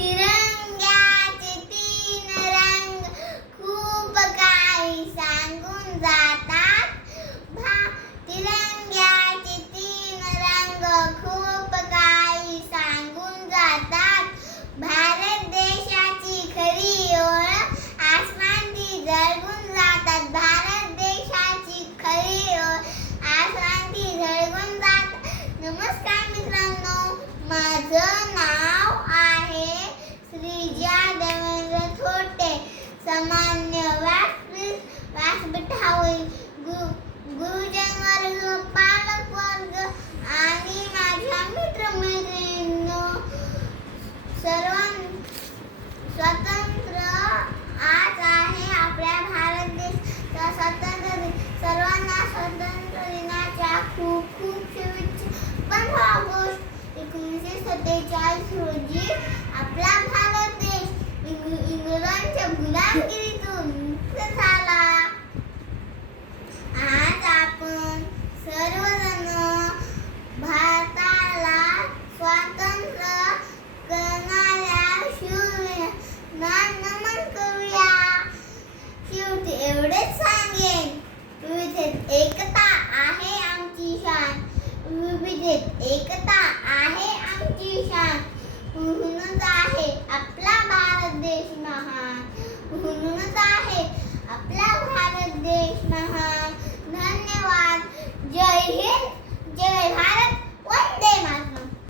तिरंग्याचे तीन रंग खूप काही सांगून जातात. तिरंग्याचे तीन रंग खूप काही सांगून जातात. भारत देशाची खरी ओळख आसमान ती झळकून जातात. भारत देशाची खरी ओळख आसमान ती झळकून जातात. नमस्कार मित्रांनो, माझं नाव आहे श्रीजा देवेंद्र थोटे. सामान्य व्यासपीठावर गुरुजन वर्ग, पालक वर्ग आणि माझ्या मित्रमैत्रिणींनो, स्वातंत्र्य आज आहे आपल्या भारत देशाचा स्वातंत्र्य दिन. सर्वांना स्वातंत्र्य दिनाच्या खूप खूप शुभेच्छा. 15 ऑगस्ट 1947 रोजी आपला भारत देश इंग्रजांच्या गुलामगिरीतून मुक्त झाला. आज आपण सर्वजण भारताला स्वातंत्र्य करणाऱ्या शूरांना नमन करूया. शेवटी एवढेच सांगेन, विविधतेत एकता आहे आमची शान. विविधतेत एकता आहे आमची शान. म्हणूनच आहे आपला भारत देश महान. म्हणूनच आहे आपला भारत देश महान. धन्यवाद. जय हिंद, जय भारत.